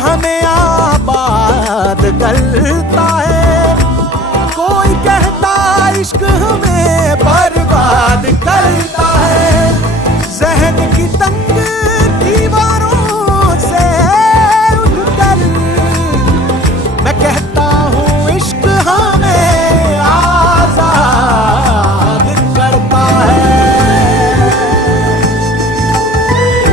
हमें आबाद करता है, कोई कहता इश्क हमें बर्बाद करता है। जहन की तंग